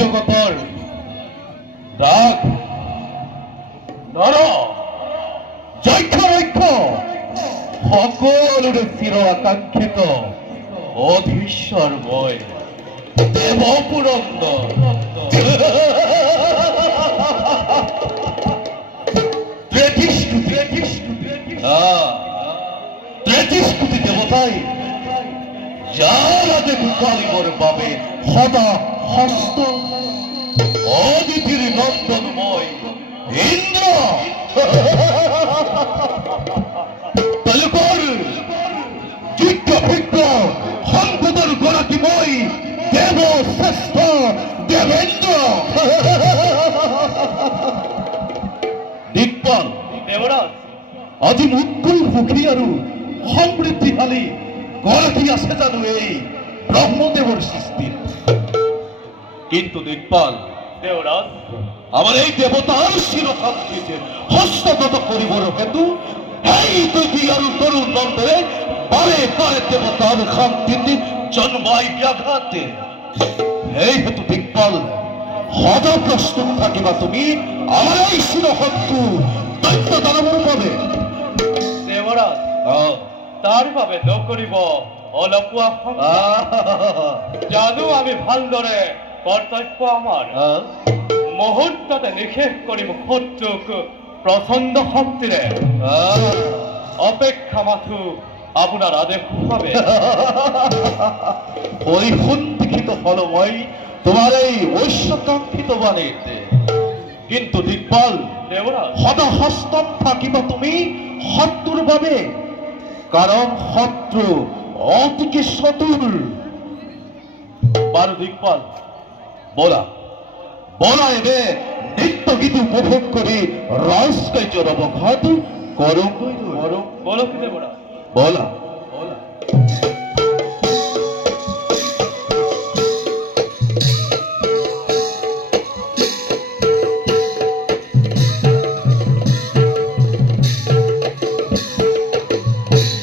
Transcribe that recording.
জগতৰ ৰাগ নৰ যক্ষ ৰক্ষ সকলোৰে চিৰ আকাংক্ষিত অধীশ্বৰ মই দেৱপুৰন্দ তেত্ৰিশ দেৱতাই যাৰ আগে ঢুকালিবৰ বাবে সদা হস্ত অদিতিৰ নন্দন মই ইন্দ্ৰ তেওঁলোকৰ যোগ্য ভিগ্য সম্পদৰ গৰাকী মই দেৱ শ্ৰেষ্ঠ দেৱেন্দ্ৰ দিকপাল দেৱৰাজ আজি মুকুল সুখী আৰু সমৃদ্ধিশালী গৰাকী আছে জানো এই ব্ৰহ্মদেৱৰ সৃষ্টিত কিন্তু দিকপাল দেৱৰাজ আমাৰ এই দেৱতাৰ চিৰশান্তিতে হস্তগত কৰিবৰ হেতু এই দুটি আৰু তৰুণ নন্দৰে বাৰে বাৰে দেৱতাৰ শান্তিতে জন্মাই ব্যাঘাতে এই হেতু দিকপাল সদা প্ৰস্তুত থাকিবা তুমি আমাৰ এই চিৰশত্ৰু দৈত্য দানৱৰ বাবে দেৱৰাজ তাৰ বাবে নকৰিব অলপোৱা জানো আমি ভালদৰে কৰ্তব্য আমাৰ মুহূৰ্ততে নিশেষ কৰিম শত্ৰুক প্ৰচণ্ড শক্তিৰে অপেক্ষা মাথো আপোনাৰ আদেশ পাবে পৰিসন্ধিত হল মই তোমাৰ এই ঐশ্বকাঙ্ক্ষিত বাণীতে কিন্তু দিকপাল দেৱৰাজ সদা হস্তত থাকিবা তুমি শত্ৰুৰ বাবে কাৰণ শত্ৰু অতিকে চতুৰ বাৰু দিকপাল বলা বলা এবে নৃত্য গীত উপভোগ কৰি ৰাজকাৰ্যৰ অৱঘাত কৰোঁ বলক দেৱৰাজ বলা